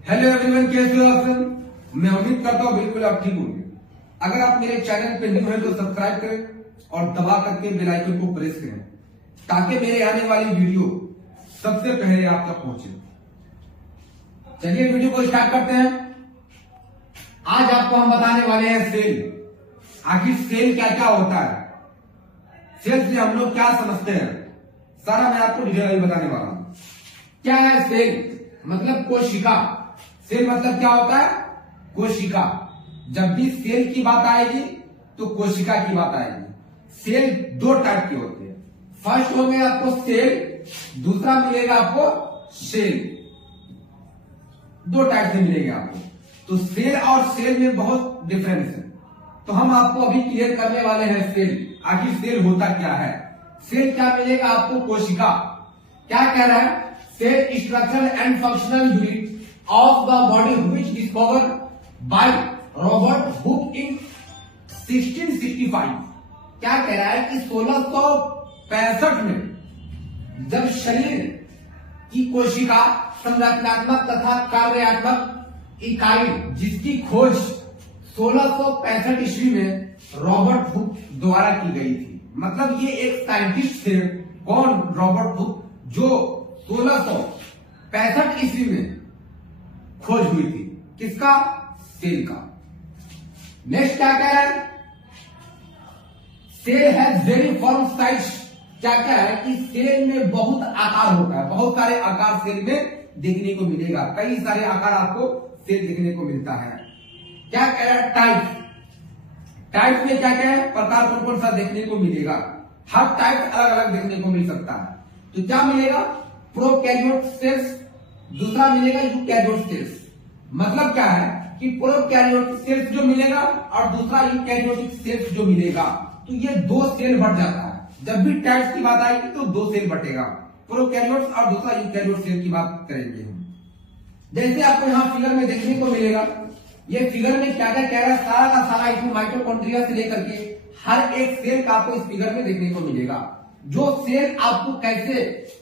Hello everyone, कैसे हो आप सब। मैं उम्मीद करता हूँ बिल्कुल आप ठीक होंगे। अगर आप मेरे चैनल पे न्यू हैं तो सब्सक्राइब करें और दबा करके बेल आइकन को प्रेस करें ताकि मेरे आने वाली वीडियो सबसे पहले आप तक पहुंचे। चलिए वीडियो को स्टार्ट करते हैं। आज आपको हम बताने वाले हैं सेल। आखिर सेल क्या क्या होता है, सेल से हम लोग क्या समझते हैं, सारा मैं आपको डिटेल में बताने वाला हूं। क्या है सेल? मतलब कोशिका। सेल मतलब क्या होता है? कोशिका। जब भी सेल की बात आएगी तो कोशिका की बात आएगी। सेल दो टाइप के होते हैं। फर्स्ट हो गया आपको सेल, दूसरा मिलेगा आपको सेल। दो टाइप से मिलेगा आपको। तो सेल और सेल में बहुत डिफरेंस है, तो हम आपको अभी क्लियर करने वाले हैं सेल। आखिर सेल होता क्या है? सेल क्या मिलेगा आपको? कोशिका। क्या कह रहा है? Cell structural and functional unit of the body which discovered by Robert Hooke in 1665। क्या कह रहा है कि 1665 में जब शरीर की कोशिका संरचनात्मक तथा कार्यात्मक इकाई जिसकी खोज 1665 ईस्वी में रॉबर्ट हुक द्वारा की गई थी। मतलब ये एक साइंटिस्ट थे। कौन? रॉबर्ट हुक, जो 1665 ईस्वी में खोज हुई थी। किसका? सेल का। नेक्स्ट क्या कह रहा है? Cell has very form size. क्या क्या है कि सेल में बहुत आकार होता है, बहुत सारे आकार सेल में देखने को मिलेगा। कई सारे आकार आपको सेल देखने को मिलता है। क्या कह रहा है? टाइप। टाइप में क्या क्या है? प्रकार कौन कौन सा देखने को मिलेगा? हर टाइप अलग अलग देखने को मिल सकता है। तो क्या मिलेगा? प्रोकैरियोट सेल्स, दूसरा मिलेगा यूकैरियोट सेल्स। मतलब क्या है कि प्रोकैरियोटिक सेल्स जो मिलेगा और दूसरा यूकैरियोटिक सेल्स जो मिलेगा, तो ये दो सेल बढ़ जाता है। जब भी टाइप्स की बात आएगी तो दो सेल बटेगा, प्रोकैरियोट्स और दूसरा यूकैरियोट सेल की बात करेंगे हम। जैसे आपको यहाँ फिगर में देखने को मिलेगा, ये फिगर में क्या क्या कह रहा है, सारा का सारा इसमें माइटोकॉन्ड्रिया से लेकर के हर एक सेल का आपको इस फिगर में देखने को मिलेगा। जो सेल आपको कैसे,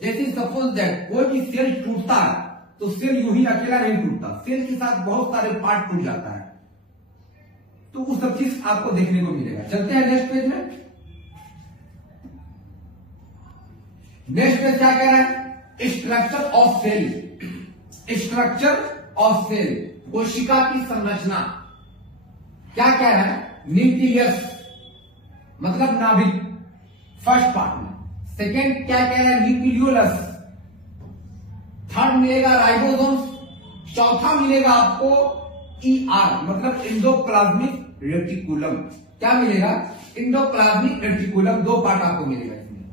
जैसे सपोज दैट कोई भी सेल टूटता है तो सेल यूं ही अकेला नहीं टूटता, सेल के साथ बहुत सारे पार्ट टूट जाता है। तो वो सब चीज आपको देखने को मिलेगा। चलते हैं नेक्स्ट पेज में। नेक्स्ट पेज क्या कह रहा है? Structure of cell. Structure of cell, कोशिका की संरचना। क्या कह रहा है? न्यूक्लियस मतलब नाभिक, फर्स्ट पार्ट में। सेकेंड क्या कह रहा है? न्यूक्लियोलस। थर्ड मिलेगा राइबोसोम्स। चौथा मिलेगा आपको ER मतलब इंडोप्लाज्मिक रेटिकुलम। क्या मिलेगा? Endoplasmic reticulum. दो पार्ट आपको मिलेगा इसमें।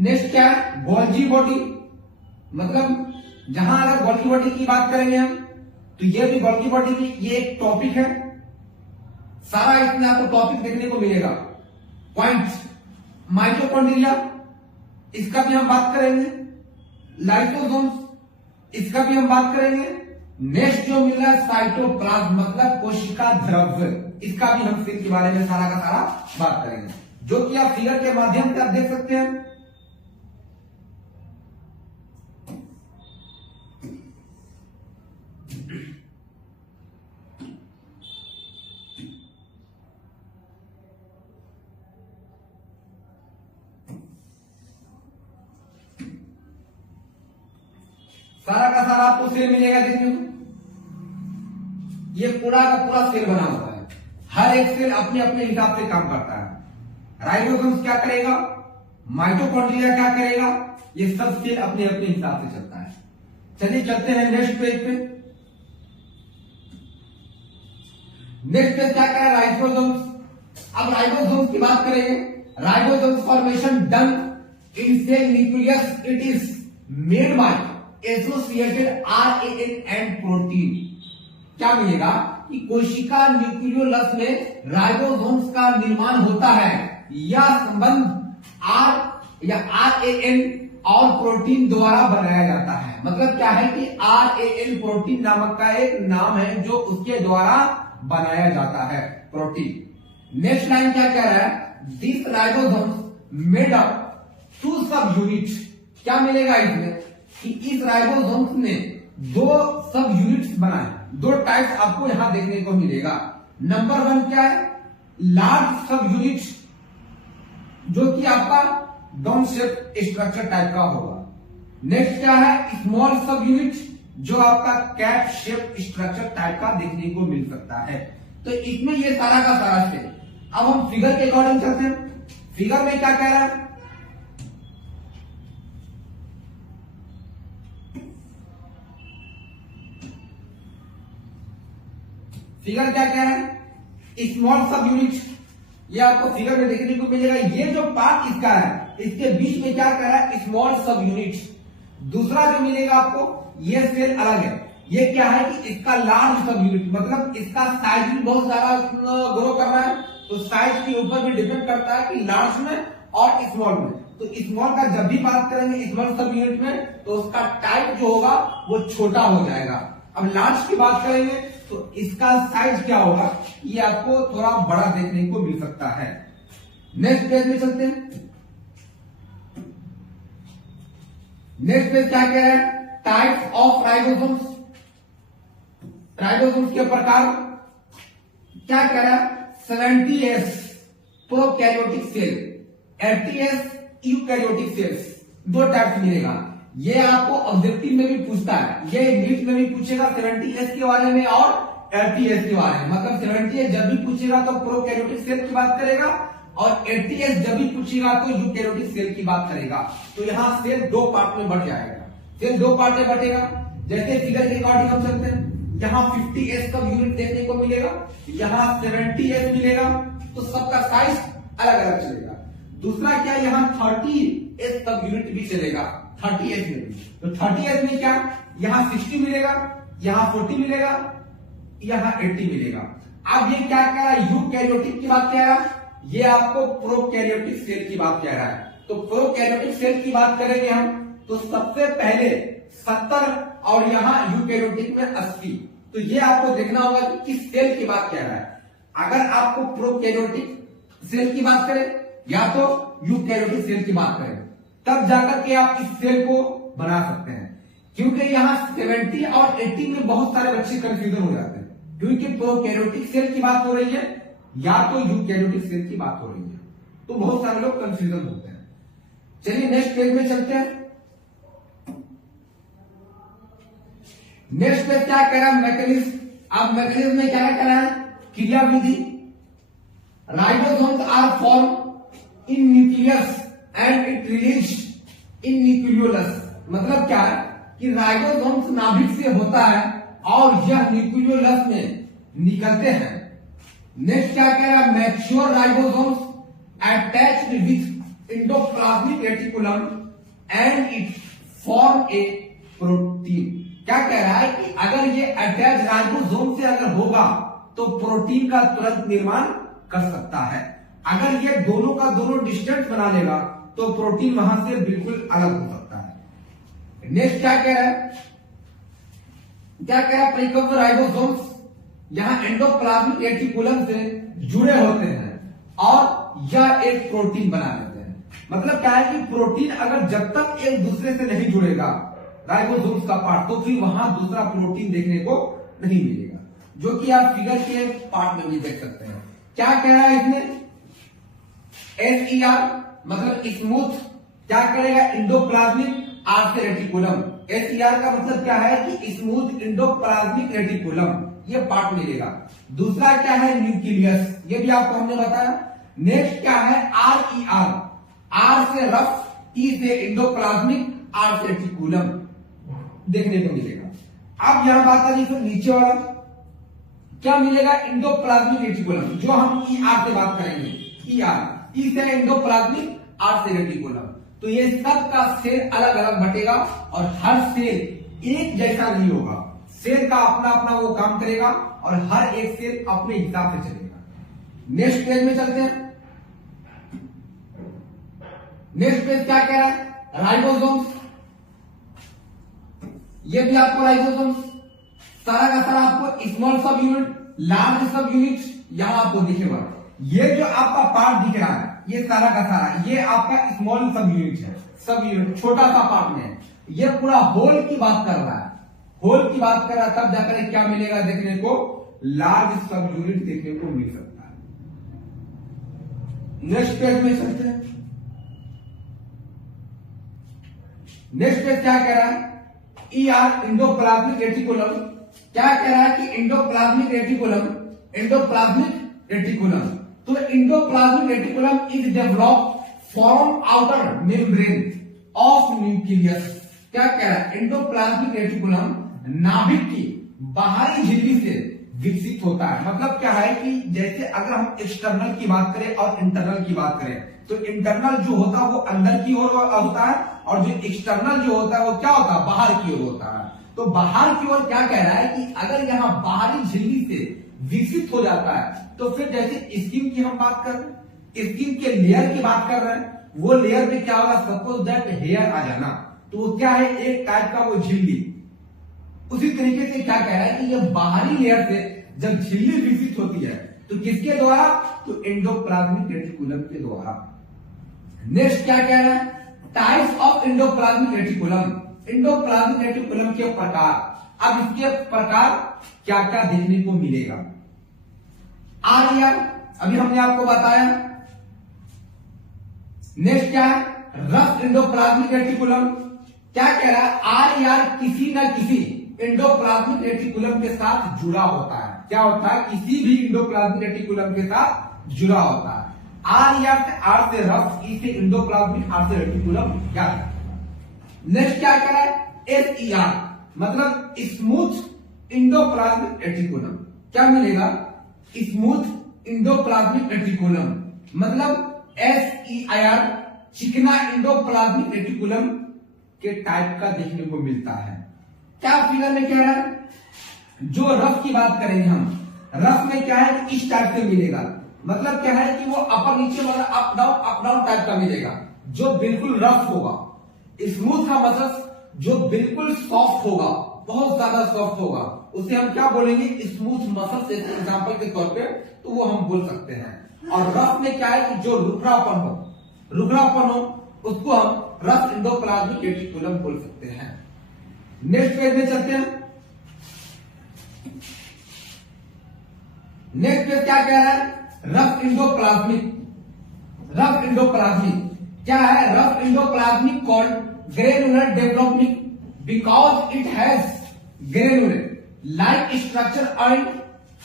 नेक्स्ट क्या है? Golgi body. मतलब जहां अगर गोल्जी बॉडी की बात करेंगे हम, तो ये भी गोल्जी बॉडी की ये एक टॉपिक है। सारा इसमें आपको टॉपिक देखने को मिलेगा। पॉइंट माइटोकॉन्ड्रिया, इसका भी हम बात करेंगे। लाइसोसोम्स, इसका भी हम बात करेंगे। नेक्स्ट जो मिल रहा है साइटोप्लाज्म मतलब कोशिका द्रव्य, इसका भी हम सेल के बारे में सारा का सारा बात करेंगे, जो कि आप फिगर के माध्यम से आप देख सकते हैं। सारा का सारा आपको सेल मिलेगा देखने को। ये पूरा का पूरा सेल बना हुआ है। हर एक सेल अपने अपने हिसाब से काम करता है। राइबोसोम्स क्या करेगा, माइटोकॉन्ड्रिया क्या करेगा, ये सब सेल अपने अपने हिसाब से चलता है। चलिए चलते हैं नेक्स्ट पेज पे। नेक्स्ट पेज क्या कह रहा है? राइबोसोम्स। अब राइबोसोम्स की बात करेंगे। Ribosomes formation done in cell nucleus, it is made by associated RNA and protein. क्या मिलेगा कि कोशिका न्यूक्लियोलस में राइबोसोम्स का निर्माण होता है। यह संबंध RNA और प्रोटीन द्वारा बनाया जाता है। मतलब क्या है कि RNA प्रोटीन नामक का एक नाम है जो उसके द्वारा बनाया जाता है, प्रोटीन। नेक्स्ट लाइन क्या कह रहा है? This ribosomes made up two subunit. क्या मिलेगा इसमें कि इस राइबोसोम्स ने दो सब यूनिट्स बनाए, दो टाइप्स आपको यहां देखने को मिलेगा। नंबर 1 क्या है, लार्ज सब यूनिट, जो कि आपका डाउन शेप स्ट्रक्चर टाइप का होगा। नेक्स्ट क्या है, स्मॉल सब यूनिट, जो आपका कैप शेप स्ट्रक्चर टाइप का देखने को मिल सकता है। तो इसमें ये सारा का सारा है। अब हम फिगर के अकॉर्डिंग चलते हैं। फिगर में क्या कह रहा है, फिगर क्या कह रहा है, स्मॉल सब यूनिट, ये आपको फिगर में देखने को मिलेगा। ये जो पार्ट इसका है, इसके बीच में क्या कह रहा है, स्मॉल सब यूनिट। दूसरा जो मिलेगा आपको, ये सेल अलग है। ये क्या है कि इसका लार्ज सब यूनिट, मतलब इसका साइज भी बहुत ज्यादा ग्रो कर रहा है, तो साइज के ऊपर भी डिपेंड करता है कि लार्ज में और स्मॉल में। तो स्मॉल का जब भी बात करेंगे स्मॉल सब यूनिट में, तो उसका टाइप जो होगा वो छोटा हो जाएगा। अब लार्ज की बात करेंगे तो इसका साइज क्या होगा, ये आपको थोड़ा बड़ा देखने को मिल सकता है। नेक्स्ट पेज में चलते हैं। नेक्स्ट पेज क्या कह रहा है, टाइप्स ऑफ राइबोसोम्स, राइबोसोम्स के प्रकार। क्या कह रहा है, 70S prokaryotic cell, 80S eukaryotic cells, दो टाइप्स मिलेगा। ये आपको ऑब्जेक्टिव में भी पूछता है, ये इंग्लिश में भी पूछेगा 70S के बारे में और 80S के बारे में। मतलब 70S जब भी पूछेगा तो प्रोकैरियोटिक सेल की बात करेगा, और 80S जब भी पूछेगा तो यूकैरियोटिक सेल की बात करेगा। तो यहाँ सेल दो पार्ट में बढ़ जाएगा, सेल दो पार्ट में बटेगा। जैसे फिगर के अकॉर्डिंग हम चलते हैं, यहाँ 50S का यूनिट देखने को मिलेगा, यहाँ 70S मिलेगा, तो सबका साइज अलग अलग चलेगा। दूसरा क्या, यहाँ 30S तक यूनिट भी चलेगा, 30S में भी। तो 30S में क्या, यहाँ 60 मिलेगा, यहाँ 40 मिलेगा, यहाँ 80 मिलेगा। अब ये क्या कह रहा है, यूकैरियोटिक की बात कह रहा है, ये आपको प्रोकैरियोटिक सेल की बात कह रहा है। तो प्रोकैरियोटिक सेल की बात करेंगे हम, तो सबसे पहले 70 और यहाँ यूकैरियोटिक में 80। तो ये आपको देखना होगा कि किस सेल की बात कह रहा है। अगर आपको प्रोकैरियोटिक सेल की बात करें या तो यूकैरियोटिक सेल की बात करें, तब जाकर के आप इस सेल को बना सकते हैं। क्योंकि यहाँ 70 और 80 में बहुत सारे बच्चे कंफ्यूजन हो जाते हैं, क्योंकि प्रोकैरियोटिक सेल की बात हो रही है या तो यूकैरियोटिक सेल की बात हो रही है, तो बहुत सारे लोग कंफ्यूजन होते हैं। चलिए नेक्स्ट पेज में चलते हैं। नेक्स्ट पेज क्या कह रहा है, मैकेनिज्म। अब मैकेनिज्म में क्या कह रहा है, क्रियाविधि। Ribosomes are form in nucleus and it release in nucleolus. मतलब क्या है कि राइबोसोम्स नाभिक से होता है और यह न्यूक्लियोलस में निकलते हैं। नेक्स्ट क्या कह रहा है, mature ribosomes attached with endoplasmic reticulum and it form A protein. क्या कह रहा है कि अगर ये अटैच राइबोसोम से अगर होगा तो प्रोटीन का तुरंत निर्माण कर सकता है। अगर ये दोनों का दोनों डिस्टेंस बना लेगा तो प्रोटीन वहां से बिल्कुल अलग हो सकता है। नेक्स्ट क्या कह रहा है, क्या कह रहा है, परिपक्व राइबोसोम्स यहां एंडोप्लाज्मिक रेटिकुलम से जुड़े होते हैं और यह एक प्रोटीन बना लेते हैं। मतलब क्या है कि प्रोटीन अगर जब तक एक दूसरे से नहीं जुड़ेगा राइबोसोम्स का पार्ट, तो फिर वहां दूसरा प्रोटीन देखने को नहीं मिलेगा, जो कि आप फिगर के पार्ट में भी देख सकते हैं। क्या कह रहा है इसमें, SER मतलब स्मूथ, क्या करेगा, एंडोप्लाज्मिक आर से रेटिकुलम। SER का मतलब क्या है कि स्मूथ एंडोप्लाज्मिक रेटिकुलम, ये पार्ट मिलेगा। दूसरा क्या है, न्यूक्लियस, ये भी आपको हमने बताया। नेक्स्ट क्या है, RER, आर से रफ, ई से एंडोप्लाज्मिक, आर से रेटिकुलम देखने को मिलेगा। अब यहां बात आ रही है नीचे वाला क्या मिलेगा, एंडोप्लाज्मिक रेटिकुलम, जो हम ER से बात करेंगे। ER, ई से एंडोप्लाज्मिक, आर से रेटिकुलम। तो ये सब का सेल अलग अलग बटेगा और हर सेल एक जैसा नहीं होगा, सेल का अपना अपना वो काम करेगा और हर एक सेल अपने हिसाब से चलेगा। नेक्स्ट पेज में चलते हैं। नेक्स्ट पेज क्या कह रहा है, राइबोसोम्स। ये भी आपको राइबोसोम्स सारा का सारा आपको स्मॉल सब यूनिट, लार्ज सब यूनिट यहां आपको दिखेगा। ये जो आपका पार्ट दिख रहा है ये सारा का सारा ये आपका स्मॉल सब यूनिट है, सब यूनिट छोटा सा पार्ट में है। ये पूरा होल की बात कर रहा है, होल की बात कर रहा तब जाकर क्या मिलेगा देखने को, लार्ज सब यूनिट देखने को मिल सकता है। नेक्स्ट पेज में चलते हैं। नेक्स्ट पेज क्या कह रहा है, ER इंडोप्लाज्मिक रेटिकुलम। क्या कह रहा है कि इंडोप्लाज्मिक रेटिकुलम, इंडोप्लाज्मिक रेटिकुलम, तो endoplasmic reticulum is develop from outer membrane of nucleus. क्या कह रहा है, इंडोप्लाज्मिक रेटिकुलम नाभिक की बाहरी झिल्ली से विकसित होता है। मतलब क्या है कि जैसे अगर हम एक्सटर्नल की बात करें और इंटरनल की बात करें, तो इंटरनल जो होता है वो अंदर की ओर होता है, और जो एक्सटर्नल जो होता है वो क्या होता है, बाहर की ओर होता है। तो बाहर की ओर क्या कह रहा है कि अगर यहाँ बाहरी झिल्ली से विकसित हो जाता है, तो फिर जैसे स्किन की हम बात कर रहे हैं, स्किन के लेयर की बात कर रहे हैं, वो लेयर में क्या होगा, सपोज दैट हेयर आ जाना, तो वो क्या है, एक टाइप का वो झिल्ली। उसी तरीके से क्या कह रहा है कि ये बाहरी लेयर से जब झिल्ली विकसित होती है तो किसके द्वारा, तो एंडोप्लाज्मिक रेटिकुलम के द्वारा। नेक्स्ट क्या कह रहा है, types of endoplasmic reticulum, endoplasmic reticulum के प्रकार। अब इसके प्रकार क्या क्या देखने को मिलेगा, आर अभी हमने आपको बताया। नेक्स्ट क्या है, रफ एंडोप्लाज्मिक रेटिकुलम। क्या कह रहा है, आर किसी न किसी एंडोप्लाज्मिक रेटिकुलम के साथ जुड़ा होता है। क्या होता है, किसी भी एंडोप्लाज्मिक रेटिकुलम के साथ जुड़ा होता है। आर से रफ, ई से एंडोप्लाज्मिक, आर से रेटिकुलम। क्या नेक्स्ट क्या कह रहा है, SER मतलब स्मूथ इंडोप्लाज्मिक रेटिकुलम। क्या मिलेगा, स्मूथ इंडोप्लाज्मिक रेटिकुलम, मतलब SEIR चिकना इंडोप्लाज्मिक रेटिकुलम के टाइप का देखने को मिलता है। क्या फिगर में कह रहा है, जो रफ की बात करेंगे हम, रफ में क्या है, इस टाइप से मिलेगा। मतलब क्या है कि वो अपर नीचे वाला अप डाउन टाइप का मिलेगा, जो बिल्कुल रफ होगा। स्मूथ का मतलब जो बिल्कुल सॉफ्ट होगा, बहुत ज्यादा सॉफ्ट होगा, उसे हम क्या बोलेंगे, स्मूथ मसल। एग्जांपल के तौर पे तो वो हम बोल सकते हैं। और रफ में क्या है कि जो रुखरापन हो उसको हम रफ इंडोप्लाज्मिक रेटिकुलम बोल सकते हैं। नेक्स्ट पेज में चलते हैं। नेक्स्ट पेज क्या कह रहा है, रफ इंडोप्लाज्मिक। रफ इंडोप्लाज्मिक क्या है, rough endoplasmic called granular development because it has granular like structure and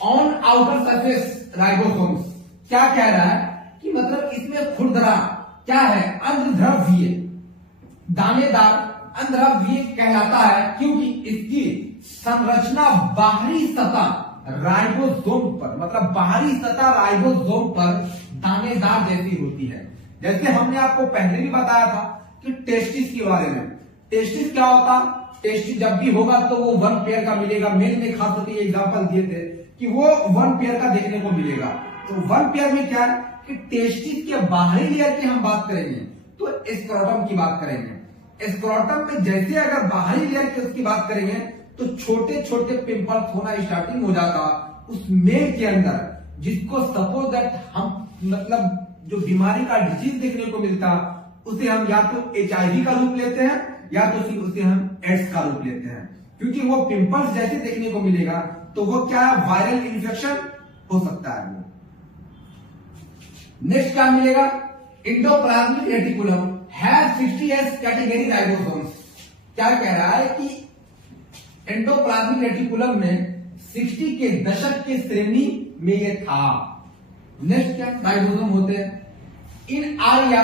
on outer surface ribosomes. क्या कह रहा है कि मतलब इसमें खुरदरा क्या है, अंधद्रव्य, दानेदार अंधद्रव्य कहलाता है, क्योंकि इसकी संरचना बाहरी सतह राइबोसोम पर, मतलब बाहरी सतह राइबोसोम पर दानेदार जैसी होती है। जैसे हमने आपको पहले भी बताया था कि टेस्टिस के बारे में। टेस्टिस क्या होता, टेस्टिस जब भी होगा तो वो वन पेयर का मिलेगा। मेन में खास करके एग्जांपल दिए थे कि वो वन पेयर का देखने को मिलेगा। तो वन पेयर में क्या है कि टेस्टिस के बाहरी लेयर की हम बात करेंगे तो स्क्रोटम की बात करेंगे। स्क्रोटम में जैसे अगर बाहरी लेयर की उसकी बात करेंगे तो छोटे छोटे पिंपल्स होना स्टार्टिंग हो जाता उस मेल के अंदर, जिसको सपोज दैट हम मतलब जो बीमारी का डिजीज देखने को मिलता उसे हम या तो HIV का रूप लेते हैं या तो फिर उसे हम एड्स का रूप लेते हैं, क्योंकि वो पिंपल्स जैसे देखने को मिलेगा तो वो क्या है, वायरल इन्फेक्शन हो सकता है। नेक्स्ट क्या मिलेगा, endoplasmic reticulum has 60S category ribosomes. क्या कह रहा है कि एंडोप्लाज्मिक रेटिकुलम में 60 के दशक के श्रेणी में ये था। नेक्स्ट क्या राइबोसोम होते हैं। इन आर्या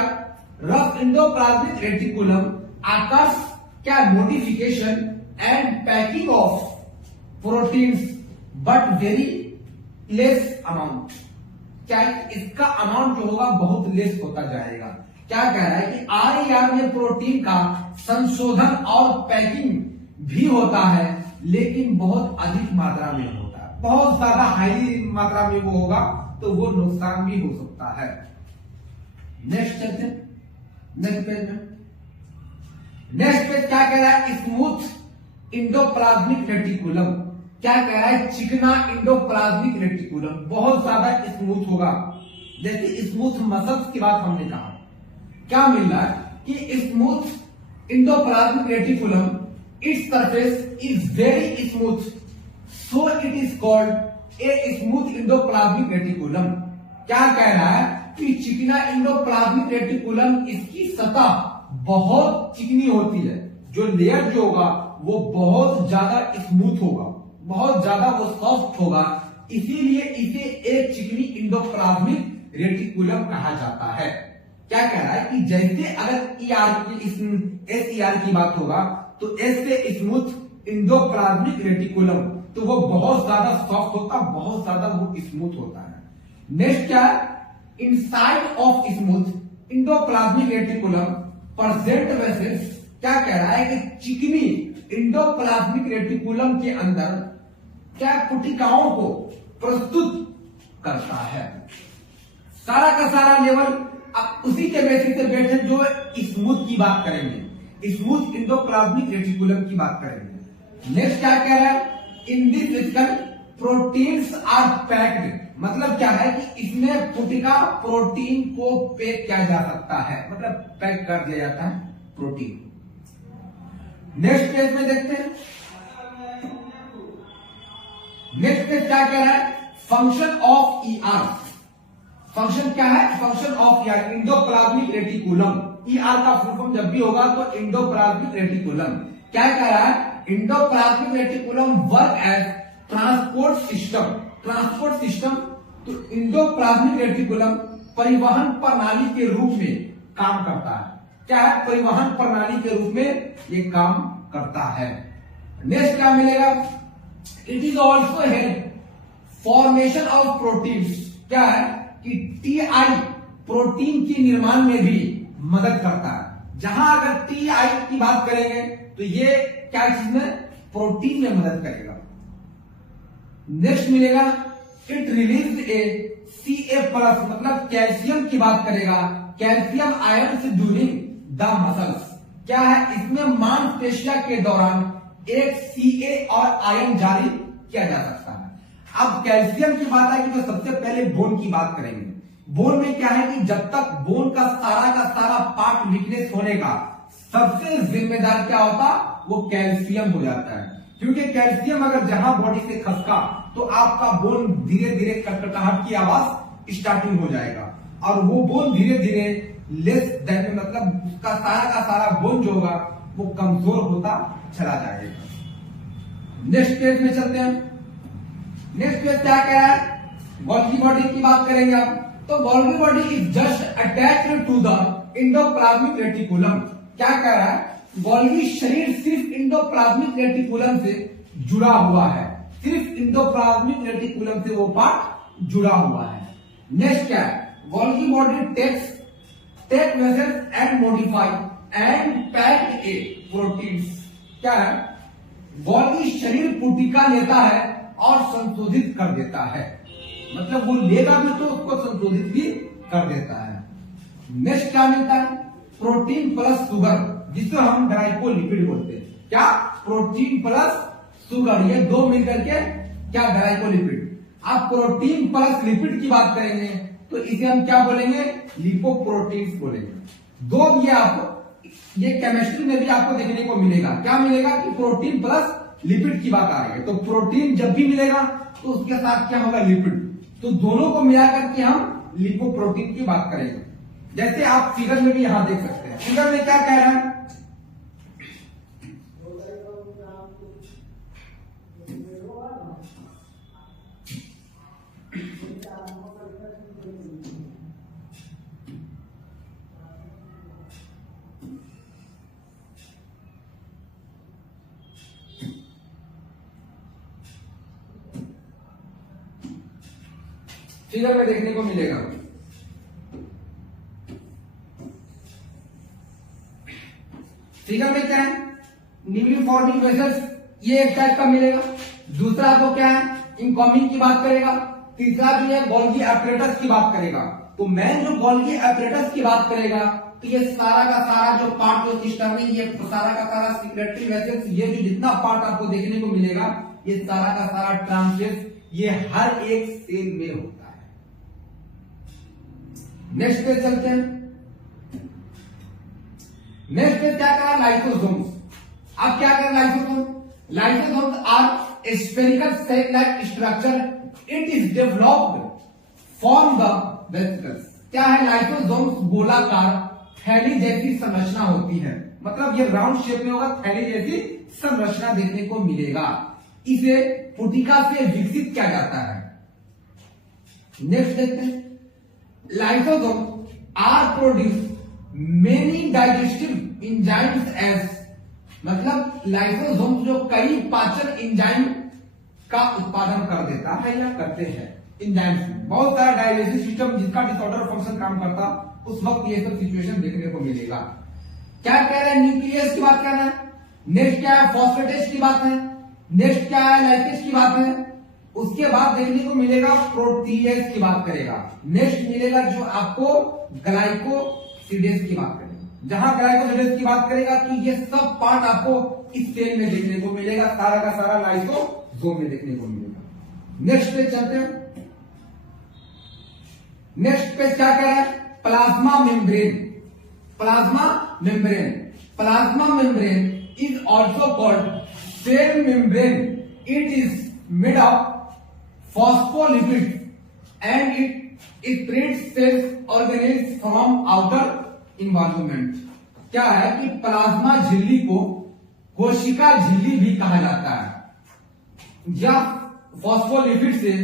रफ इंडोप्लाज्मिक रेटिकुलम आकाश क्या modification and packing of proteins but very less amount. क्या इसका अमाउंट जो होगा बहुत लेस होता जाएगा। क्या कह रहा है कि आरईआर में प्रोटीन का संशोधन और पैकिंग भी होता है, लेकिन बहुत अधिक मात्रा में होता है। बहुत ज्यादा हाई मात्रा में वो होगा तो वो नुकसान भी हो सकता है। नेक्स्ट चलते नेक्स्ट पेज में। नेक्स्ट पेज क्या कह रहा है, स्मूथ इंडोप्लाज्मिक रेटिकुलम। क्या कह रहा है, चिकना इंडोप्लाज्मिक रेटिकुलम बहुत ज्यादा स्मूथ होगा। जैसे स्मूथ मसल्स की बात हमने कहा, क्या मिल रहा है कि smooth endoplasmic reticulum its surface is very smooth so it is called a smooth endoplasmic reticulum. क्या कह रहा है कि चिकना इंडोप्लाज्मिक रेटिकुलम, इसकी सतह बहुत चिकनी होती है, जो लेयर जो होगा वो बहुत ज्यादा स्मूथ होगा, बहुत ज्यादा वो सॉफ्ट होगा, इसीलिए इसे एक चिकनी इंडोप्लाज्मिक रेटिकुलम कहा जाता है। क्या कह रहा है कि जैसे अगर एसईआर की बात होगा तो एस से स्मूथ इंडोप्लाज्मिक रेटिकुलम, तो वो बहुत ज्यादा सॉफ्ट होता, बहुत ज्यादा वो स्मूथ होता है। नेक्स्ट क्या है, inside of smooth endoplasmic reticulum present vessels. क्या कह रहा है कि चिकनी इंडोप्लाज्मिक रेटिकुलम के अंदर क्या पुटिकाओं को प्रस्तुत करता है। सारा का सारा लेवल अब उसी के बेसिस पे बैठे जो स्मूथ की बात करेंगे, स्मूथ इंडोप्लाज्मिक रेटिकुलम की बात करेंगे। नेक्स्ट क्या कह रहा है, in this vesicle proteins are packed. मतलब क्या है कि इसमें पुटिका प्रोटीन को पैक किया जा सकता है, मतलब पैक कर दिया जाता है प्रोटीन। नेक्स्ट पेज में देखते हैं, नेक्स्ट पेज क्या कह रहा है, फंक्शन ऑफ ईआर। फंक्शन क्या है, function of ER endoplasmic reticulum. ER का फुल फॉर्म जब भी होगा तो इंडोप्लाज्मिक रेटिकुलम। क्या कह रहा है, endoplasmic reticulum work as transport system. Transport system, तो इंडोप्लाज्मिक रेटिकुलम परिवहन प्रणाली के रूप में काम करता है। क्या है, परिवहन प्रणाली के रूप में ये काम करता है। नेक्स्ट क्या मिलेगा, it is also help formation of proteins. क्या है कि टीआई प्रोटीन के निर्माण में भी मदद करता है। जहां अगर टीआई की बात करेंगे तो ये क्या चीज में, प्रोटीन में मदद करेगा। नेक्स्ट मिलेगा, it release a Ca plus, मतलब कैल्शियम की बात करेगा, कैल्शियम आयन से ड्यूरिंग द मसल्स। क्या है, इसमें मांसपेशियों के दौरान एक Ca और आयन जारी किया जा सकता है। अब कैल्शियम की बात है कि तो सबसे पहले बोन की बात करेंगे। बोन में क्या है कि जब तक बोन का सारा पार्ट वीकनेस होने का सबसे जिम्मेदार क्या होता, वो कैल्शियम हो जाता है। क्योंकि कैल्शियम अगर जहां बॉडी से खसका तो आपका बोन धीरे धीरे कटकटाहट की आवाज स्टार्टिंग हो जाएगा, और वो बोन धीरे धीरे लेस देन, मतलब उसका सारा बोन जो होगा वो कमजोर होता चला जाएगा। नेक्स्ट पेज में चलते हैं। नेक्स्ट पेज क्या कह रहा है, गोल्गी बॉडी की बात करेंगे आप, तो Golgi body is just attached to the endoplasmic reticulum. क्या कह रहा है, गोल्गी शरीर सिर्फ इंडोप्लाज्मिक रेटिकुलम से जुड़ा हुआ है, सिर्फ इंडोप्लाज्मिक रेटिकुलम से वो पार्ट जुड़ा हुआ है। नेक्स्ट क्या है, Golgi body take vessels and modify and packed a proteins. क्या है, गोल्गी शरीर पुटिका लेता है और संशोधित कर देता है, मतलब वो लेगा भी तो उसको संशोधित भी कर देता है। नेक्स्ट क्या मिलता है, प्रोटीन प्लस शुगर, जिसको हम ग्लाइकोलिपिड बोलते हैं। क्या, प्रोटीन प्लस शुगर, ये दो मिलकर के क्या, ग्लाइकोलिपिड। आप प्रोटीन प्लस लिपिड की बात करेंगे तो इसे हम क्या बोलेंगे, लिपोप्रोटीन्स बोलेंगे। दो ये आपको, ये केमिस्ट्री में भी आपको देखने को मिलेगा। क्या मिलेगा कि प्रोटीन प्लस लिपिड की बात आ रही है, तो प्रोटीन जब भी मिलेगा तो उसके साथ क्या होगा, लिपिड। तो दोनों को मिलाकर के हम लिपोप्रोटीन की बात करेंगे। जैसे आप फिगर में भी यहां देख सकते हैं, फिगर में क्या कह रहा है, फिगर में देखने को मिलेगा। फिगर में क्या है, न्यूली फॉर्मिंग वेसल्स, ये एक टाइप का मिलेगा। दूसरा आपको क्या है, इनकमिंग की बात करेगा। तीसरा भी है गोल्गी एपरेटस की बात करेगा। तो मेन जो गोल्गी एपरेटस की बात करेगा तो ये सारा का सारा जो पार्ट जो सिस्टम है, ये सारा का सारा सिक्रेटरी वेसल्स, ये जो जितना पार्ट आपको देखने को मिलेगा, ये सारा का सारा ट्रांसलेस, ये हर एक सेल में होता है। नेक्स्ट पे चलते हैं। नेक्स्ट पे क्या कहा, लाइसोसोम्स। अब क्या करें lysosome? Lysosome are spherical cell like structure, it is developed from the vesicles. क्या है? लाइसोसोम्स गोलाकार थैली जैसी संरचना होती है, मतलब ये राउंड शेप में होगा, थैली जैसी संरचना देखने को मिलेगा। इसे पुटिका से विकसित किया जाता है। नेक्स्ट देखते हैं, lysosome are produce many digestive enzymes as, मतलब लाइसोसोम जो कई पाचन एंजाइम का उत्पादन कर देता है या करते हैं। एंजाइम्स में बहुत सारा डाइजेस्टिव सिस्टम जिसका डिसऑर्डर फंक्शन काम करता, उस वक्त ये सब सिचुएशन देखने को मिलेगा। क्या कह रहे हैं? न्यूक्लियस की बात कर रहे हैं। नेक्स्ट क्या है? फॉस्फेटेज की बात है। नेक्स्ट क्या है? लाइकेज की बात है। उसके बाद देखने को मिलेगा प्रोटीएज की बात करेगा। नेक्स्ट मिलेगा जो आपको ग्लाइकोसिडेज की बात करेगा। जहां ग्लाइकोसिडेज की बात करेगा तो ये सब पार्ट आपको इस सेल में देखने को मिलेगा, सारा का सारा लाइसोसोम में देखने को मिलेगा। नेक्स्ट पे चलते हैं। नेक्स्ट पे क्या कह रहा है? Plasma membrane. Plasma membrane, plasma membrane is also called cell membrane. It is made of phospholipids and it separates cells organelles from outer environment। क्या है कि प्लाज्मा झिल्ली को कोशिका झिल्ली भी कहा जाता है। यह फॉस्फोलिपिड से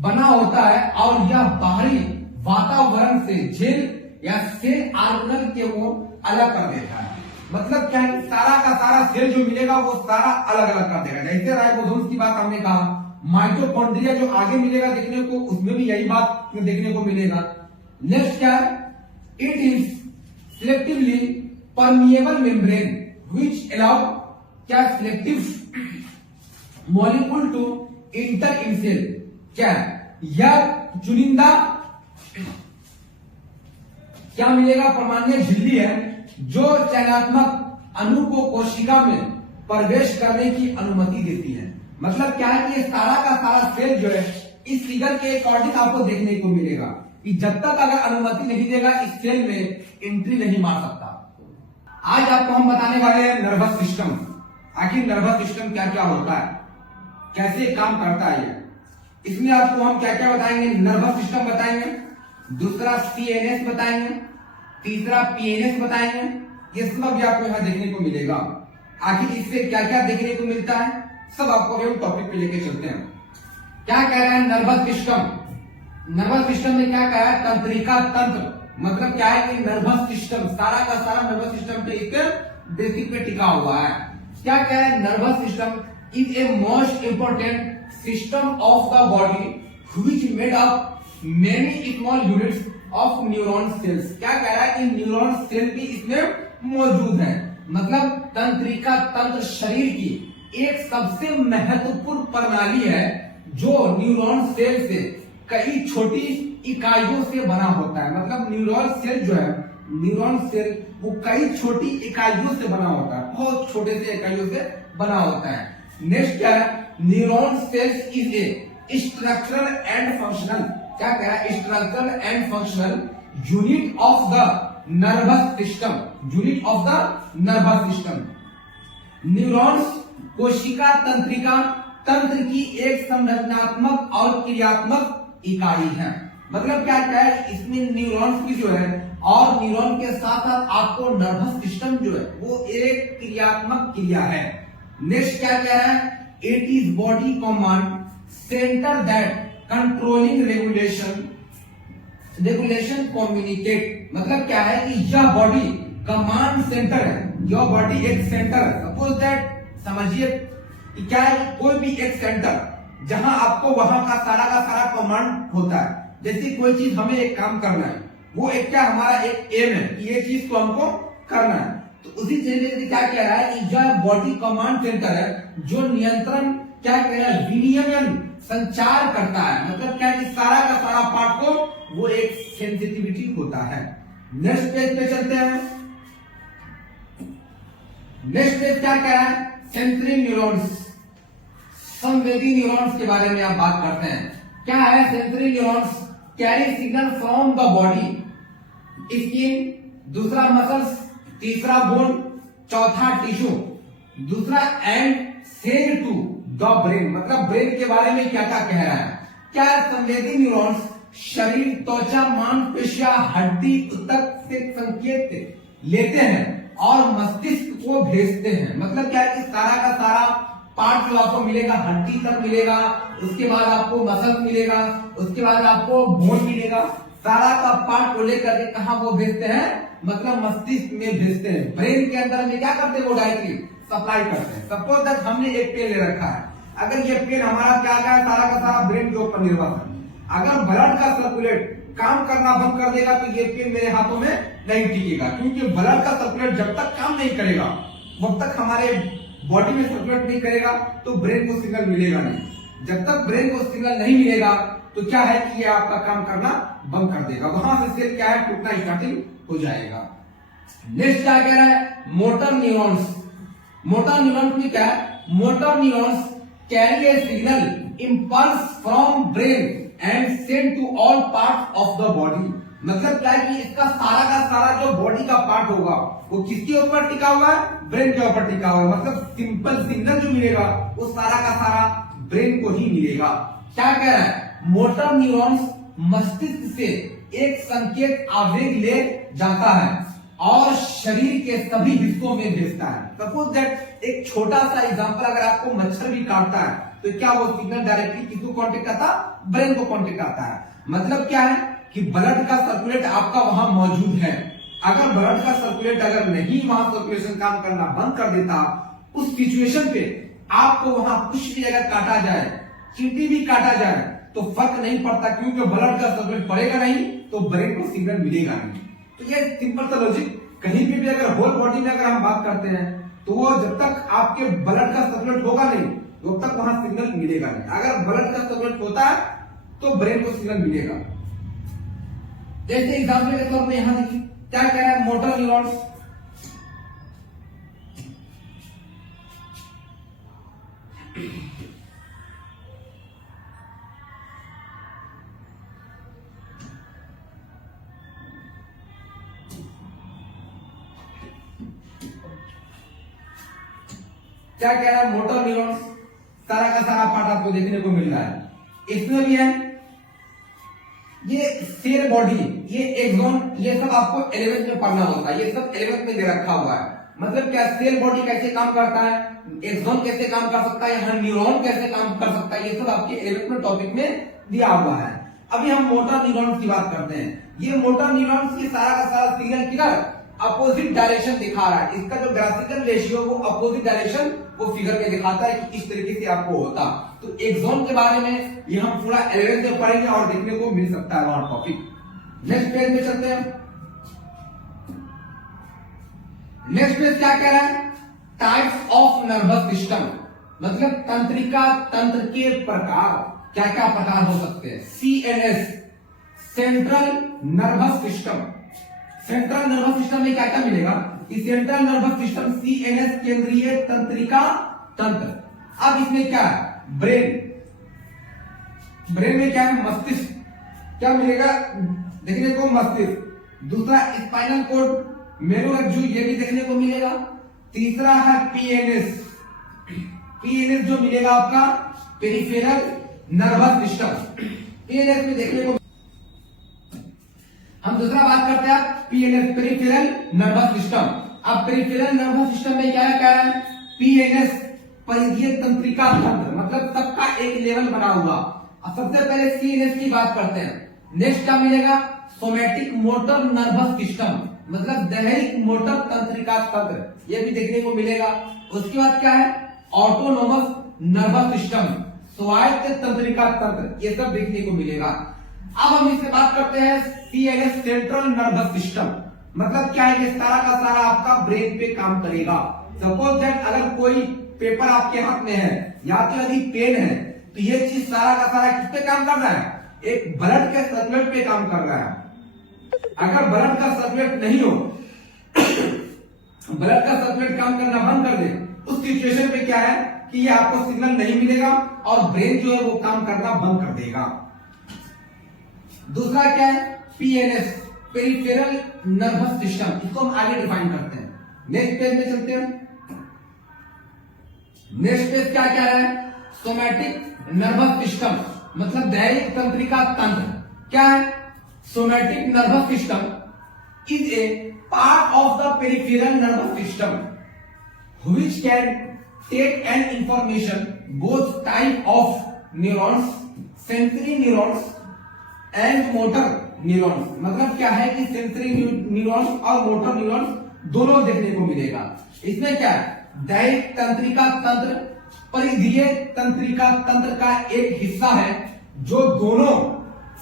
बना होता है और यह बाहरी वातावरण से झिल या सेल ऑर्गेनल के वो अलग कर देता है। मतलब क्या है? सारा का सारा सेल जो मिलेगा वो सारा अलग अलग कर देगा। जैसे राइबोसोम्स की बात हमने कहा, माइटोकॉन्ड्रिया जो आगे मिलेगा देखने को, उसमें भी यही बात देखने को मिलेगा। नेक्स्ट क्या है? It is selectively permeable membrane which allow, क्या? Selective molecule to enter in cell. क्या है? यह चुनिंदा क्या मिलेगा? परमाणु झिल्ली है जो चयनात्मक अणु को कोशिका में प्रवेश करने की अनुमति देती है। मतलब क्या है कि ये सारा का सारा सेल जो है इस फिगर के अकॉर्डिंग आपको देखने को मिलेगा कि जब तक अगर अनुमति नहीं देगा इस सेल में एंट्री नहीं मार सकता। आज आपको हम बताने वाले हैं नर्वस सिस्टम। आखिर नर्वस सिस्टम क्या क्या होता है, कैसे काम करता है ये। इसमें आपको हम क्या क्या बताएंगे? नर्वस सिस्टम बताएंगे, दूसरा सीएनएस बताएंगे, तीसरा पीएनएस बताएंगे। ये सब भी आपको यहाँ देखने को मिलेगा। आखिर इससे क्या क्या देखने को मिलता है सब आपको हम टॉपिक पे लेके चलते हैं। क्या कह रहे हैं? Nervous system. नर्वस सिस्टम में क्या कहा है? तंत्रिका तंत्र। मतलब क्या है कि नर्वस सिस्टम, सारा का सारा नर्वस सिस्टम पे एक बेसिक पे टिका हुआ है। क्या कह रहे हैं? Nervous system is a most important system of the body which made up many small units of neuron cells. क्या कह रहा है कि न्यूरॉन सेल भी इसमें मौजूद है। मतलब तंत्रिका तंत्र शरीर की एक सबसे महत्वपूर्ण प्रणाली है जो न्यूरॉन सेल से कई छोटी इकाइयों से बना होता है। मतलब न्यूरॉन सेल जो है, न्यूरॉन सेल वो कई छोटी इकाइयों से बना होता है, बहुत छोटे से इकाइयों से बना होता है। नेक्स्ट क्या है? Neuron cells is a structural and functional, क्या कह रहा है? Structural and functional unit of the nervous system, unit of the nervous system. Neurons कोशिका तंत्रिका तंत्र की एक संरचनात्मक और क्रियात्मक इकाई है। मतलब क्या क्या है? इसमें न्यूरॉन्स की जो है और न्यूरॉन के साथ साथ आपको नर्वस सिस्टम जो है वो एक क्रियात्मक क्रिया है। नेक्स्ट क्या कह रहा है? It is body command centre that controlling regulation communicate. मतलब क्या है कि यह बॉडी कमांड सेंटर है। यह बॉडी एक सेंटर है। सपोज दैट, समझिए कि क्या है? कोई भी एक सेंटर जहां आपको वहां का सारा कमांड होता है। जैसे कोई चीज हमें एक काम करना है, वो एक क्या हमारा एक एम है कि ये चीज को हमको करना है। तो उसी तरीके से क्या कह रहा है कि यह बॉडी कमांड सेंटर है जो नियंत्रण, क्या कह रहा है? विनियमन, संचार करता है। मतलब क्या है कि सारा का सारा पार्ट को वो एक सेंसिटिविटी होता है। नेक्स्ट पेज पे चलते हैं। नेक्स्ट पेज क्या कह रहा है? सेंसरी न्यूरॉन्स, संवेदी न्यूरॉन्स के बारे में आप बात करते हैं। क्या है? Sensory neurons carry signal from the body, skin, दूसरा मसल्स, तीसरा बोन, चौथा टिश्यू। दूसरा and send to the brain, मतलब ब्रेन के बारे में क्या क्या कह रहा है। क्या संवेदी न्यूरॉन्स शरीर, त्वचा, मांसपेशियां, हड्डी तक से संकेत लेते हैं और मस्तिष्क को भेजते हैं। मतलब क्या है कि सारा का सारा पार्ट जो आपको मिलेगा, हड्डी तक मिलेगा, उसके बाद आपको मसल मिलेगा, उसके बाद आपको बोन मिलेगा, सारा का पार्ट को लेकर के कहा वो भेजते हैं, मतलब मस्तिष्क में भेजते हैं। ब्रेन के अंदर में क्या करते हैं, वो डायरेक्टली सप्लाई करते हैं। सपोज दैट हमने एक पेन ले रखा है, अगर ये पेन हमारा क्या है, सारा का सारा ब्रेन के ऊपर निर्भर है। अगर ब्लड का सर्कुलेट काम करना बंद कर देगा तो ये पेन मेरे हाथों में नहीं टिकेगा, क्योंकि ब्लड का सर्कुलेट जब तक काम नहीं करेगा, जब तक हमारे बॉडी में सर्कुलेट नहीं करेगा तो ब्रेन को सिग्नल मिलेगा नहीं। जब तक ब्रेन को सिग्नल नहीं मिलेगा तो क्या है कि ये आपका काम करना बंद कर देगा, वहां से सेल क्या है, टूटना स्टार्टिंग हो जाएगा। नेक्स्ट क्या कह रहा है, मोटर न्यूरॉन्स। मोटर न्यूरॉन्स में क्या है, motor neurons carry a signal impulse from brain and send to all part of the body. मतलब क्या है कि इसका सारा का सारा जो बॉडी का पार्ट होगा वो किसके ऊपर टिका हुआ है, ब्रेन के ऊपर टिका हुआ है। मतलब सिंपल सिग्नल जो मिलेगा वो सारा का सारा ब्रेन को ही मिलेगा। क्या कह रहा है, मोटर न्यूरॉन्स मस्तिष्क से एक संकेत आवेग ले जाता है और शरीर के सभी हिस्सों में भेजता है। सपोज दैट एक छोटा सा एग्जांपल, अगर आपको मच्छर भी काटता है तो क्या वो सिग्नल डायरेक्टली किसको कांटेक्ट करता है, ब्रेन को कांटेक्ट करता है। मतलब क्या है कि ब्लड का सर्कुलेट आपका वहां मौजूद है। अगर ब्लड का सर्कुलेट अगर नहीं वहां सर्कुलेशन काम करना बंद कर देता, उस सिचुएशन पे आपको वहां कुछ भी अगर काटा जाए, चींटी भी काटा जाए तो फर्क नहीं पड़ता, क्योंकि ब्लड का सर्कुलेट पड़ेगा नहीं तो ब्रेन को सिग्नल मिलेगा नहीं। तो ये सिंपल सा लॉजिक, कहीं भी अगर होल बॉडी में अगर हम बात करते हैं तो वो जब तक आपके ब्लड का सर्कुलेट होगा नहीं तब तक वहां सिग्नल मिलेगा नहीं। अगर ब्लड का सर्कुलेट होता है तो ब्रेन को सिग्नल मिलेगा। जैसे एग्जाम्पल के तौर पर यहां देखिए क्या कह रहा है, मोटर न्यूरॉन्स क्या कह रहा है, मोटर न्यूरॉन्स सारा का सारा पार्ट आपको देखने को मिल रहा है। इसमें भी है ये सेल बॉडी, ये एक्सॉन, ये सब आपको 11th में पढ़ना होता है। ये सब 11th में दे रखा हुआ है। मतलब क्या, सेल बॉडी कैसे काम करता है, एक्सॉन कैसे काम कर सकता है, यहाँ न्यूरॉन कैसे काम कर सकता है, ये सब आपके 11th में टॉपिक में दिया हुआ है। अभी हम मोटर न्यूरॉन्स की बात करते हैं। ये मोटर न्यूरॉन्स की सारा का सारा सिग्नल किधर, अपोजिट डायरेक्शन दिखा रहा है। इसका जो ग्राफिकल रेशियो वो अपोजिट डायरेक्शन वो फिगर में दिखाता है कि इस तरीके से आपको होता। तो एक्सॉन के बारे में ये हम पूरा 11th में पढ़ेंगे और देखने को मिल सकता है वहां टॉपिक। नेक्स्ट पेज में चलते हैं। नेक्स्ट पेज क्या कह रहा है, टाइप्स ऑफ नर्वस सिस्टम। मतलब तंत्रिका तंत्र के प्रकार, क्या क्या प्रकार हो सकते हैं। CNS, central nervous system. Central nervous system में क्या क्या मिलेगा, कि सेंट्रल नर्वस सिस्टम CNS, केंद्रीय तंत्रिका तंत्र। अब इसमें क्या है, ब्रेन, ब्रेन में क्या है, मस्तिष्क, क्या मिलेगा देखने को, मस्तिष्क। दूसरा स्पाइनल कोड, मेरुरज्जु, ये भी देखने को मिलेगा। तीसरा है PNS, PNS जो मिलेगा आपका पेरिफेरल नर्वस सिस्टम। PNS में देखने को, हम दूसरा बात करते हैं PNS, पेरिफेरल नर्वस सिस्टम। अब पेरिफेरल नर्वस सिस्टम में क्या है, कह रहा है PNS, परिधीय तंत्रिका तंत्र, मतलब सबका एक लेवल बना हुआ। अब सबसे पहले CNS की बात करते हैं। नेक्स्ट क्या मिलेगा, सोमैटिक मोटर नर्वस सिस्टम, मतलब दैहिक मोटर तंत्रिका तंत्र, ये भी देखने को मिलेगा। उसके बाद क्या है, ऑटोनोमस नर्वस सिस्टम, स्वायत्त तंत्रिका तंत्र, ये सब देखने को मिलेगा। अब हम इससे बात करते हैं CNS, सेंट्रल नर्वस सिस्टम। मतलब क्या है कि सारा का सारा आपका ब्रेन पे काम करेगा। सपोज दैट अगर कोई पेपर आपके हाथ में है या तो यदि पेन है तो ये चीज सारा का सारा किस पे काम कर रहा है, एक ब्लड के सर्कुलेट पे काम कर रहा है। अगर ब्लड का सर्कुलेट नहीं हो, ब्लड का सर्कुलेट काम करना बंद कर दे, उस सिचुएशन पे क्या है कि ये आपको सिग्नल नहीं मिलेगा और ब्रेन जो है वो काम करना बंद कर देगा। दूसरा क्या है, PNS, पेरिफेरल नर्वस सिस्टम, इसको हम आगे डिफाइन करते हैं। नेक्स्ट पेज में चलते हैं। नेक्स्ट पेज क्या कह रहा है, सोमैटिक नर्वस सिस्टम मतलब दैहिक तंत्रिका तंत्र। क्या है, somatic nervous system is a part of the peripheral nervous system which can take an information both type of neurons, sensory neurons and motor neurons। मतलब क्या है कि सेंसरी न्यूरॉन्स और मोटर न्यूरॉन्स दोनों देखने को मिलेगा। इसमें क्या है, दैहिक तंत्रिका तंत्र परिधीय तंत्रिका तंत्र का एक हिस्सा है जो दोनों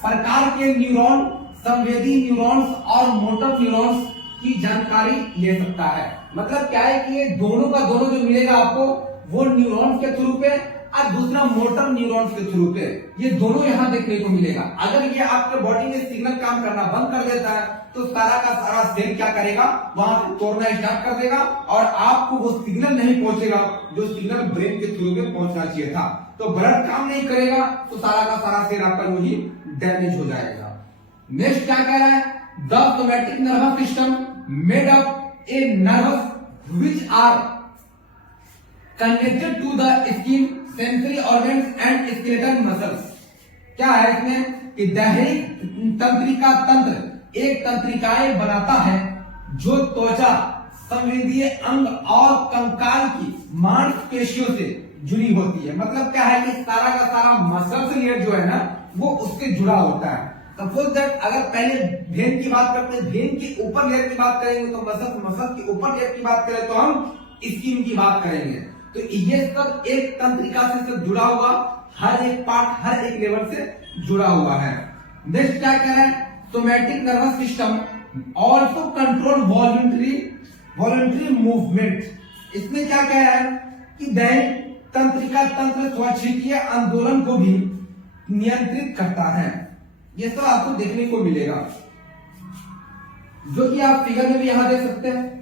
प्रकार के न्यूरॉन, संवेदी न्यूरॉन्स और मोटर न्यूरॉन्स की जानकारी ले सकता है। मतलब क्या है कि ये दोनों का दोनों जो मिलेगा आपको वो न्यूरॉन्स के थ्रू पे और दूसरा मोटर न्यूरॉन्स के थ्रू पे, ये दोनों यहां देखने को मिलेगा। अगर ये आपके बॉडी में सिग्नल काम करना बंद कर देता है तो सारा का सारा सेल क्या करेगा, वहां से तोड़ना स्टार्ट कर देगा और आपको वो सिग्नल नहीं पहुंचेगा जो सिग्नल ब्रेन के थ्रू में पहुंचना चाहिए था। तो ब्लड काम नहीं करेगा तो सारा का सारा सेल आपका जो ही डैमेज हो जाएगा। नेक्स्ट क्या कह रहा है, the somatic nervous system made up a nerves which are connected to the skin, sensory organs and skeletal muscles। क्या है इसमें कि दैहिक तंत्रिका तंत्र एक तंत्रिकाएं बनाता है जो त्वचा, संवेदीय अंग और कंकाल की मांसपेशियों से जुड़ी होती है। मतलब क्या है कि सारा का सारा मसल्स लेयर जो है ना वो उससे जुड़ा होता है। सपोज दैट अगर पहले भेन की बात करते हैं, भेन के ऊपर लेयर की बात करेंगे तो मसल के ऊपर लेयर की बात करें तो हम स्किन की बात करेंगे। तो ये सब एक तंत्रिका से सब जुड़ा हुआ, हर एक पार्ट हर एक लेवल से जुड़ा हुआ है। नेक्स्ट क्या कह रहा है, somatic nervous system also control voluntary movement. इसमें क्या कह रहा है कि दैहिक तंत्रिका तंत्र स्वच्छकीय आंदोलन को भी नियंत्रित करता है। ये सब आपको देखने को मिलेगा जो कि आप फिगर में भी यहां देख सकते हैं।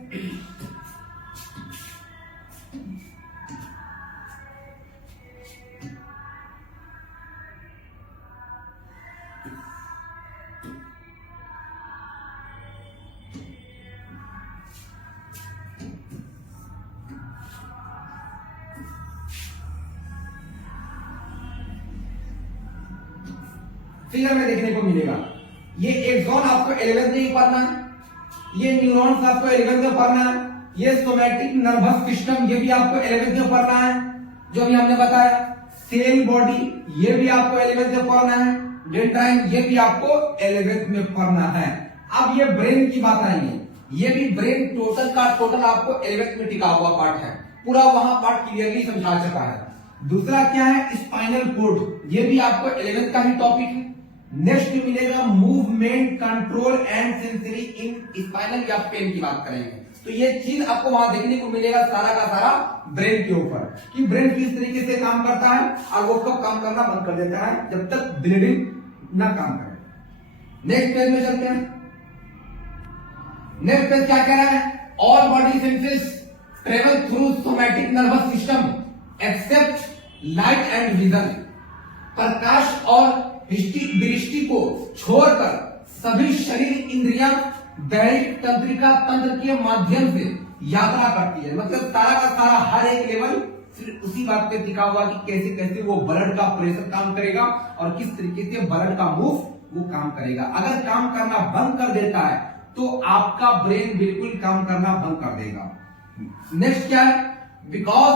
फिगर में देखने को मिलेगा। ये एक्सॉन आपको 11th में ही पढ़ना है, ये न्यूरॉन्स आपको 11th में पढ़ना है, ये सोमैटिक नर्वस सिस्टम ये भी आपको 11th में पढ़ना है जो भी हमने बताया। सेल बॉडी ये भी आपको 11th में पढ़ना है, डेंड्राइन ये भी आपको 11th में पढ़ना है। अब ये ब्रेन की बात आएंगे, ये भी ब्रेन टोटल का टोटल आपको 11th में टिका हुआ पार्ट है, पूरा वहां पार्ट क्लियरली समझा चुका है। दूसरा क्या है, स्पाइनल कोड ये भी आपको 11th का ही टॉपिक है। नेक्स्ट मिलेगा movement control and sensory in spinal या पेन की बात करेंगे। तो ये चीज आपको वहां देखने को मिलेगा सारा का सारा ब्रेन के ऊपर कि ब्रेन किस तरीके से काम करता है और वो कब काम करना बंद कर देता है जब तक ब्लीडिंग ना काम करे। नेक्स्ट पेज में चलते हैं। नेक्स्ट पेज क्या कह रहा है, all body senses travel through somatic nervous system except light and vision. प्रकाश और दृष्टि को छोड़कर सभी शरीर इंद्रियां दैहिक तंत्रिका तंत्र के माध्यम से यात्रा करती है। मतलब सारा का सारा हर एक लेवल फिर उसी बात पे टिका हुआ कि कैसे कैसे वो ब्लड का प्रेशर काम करेगा और किस तरीके से ब्लड का मूव वो काम करेगा। अगर काम करना बंद कर देता है तो आपका ब्रेन बिल्कुल काम करना बंद कर देगा। नेक्स्ट क्या है, because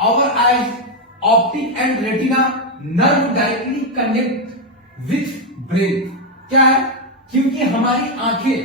our eyes optic and retina nerve directly connect with brain. क्या है, क्योंकि हमारी आंखें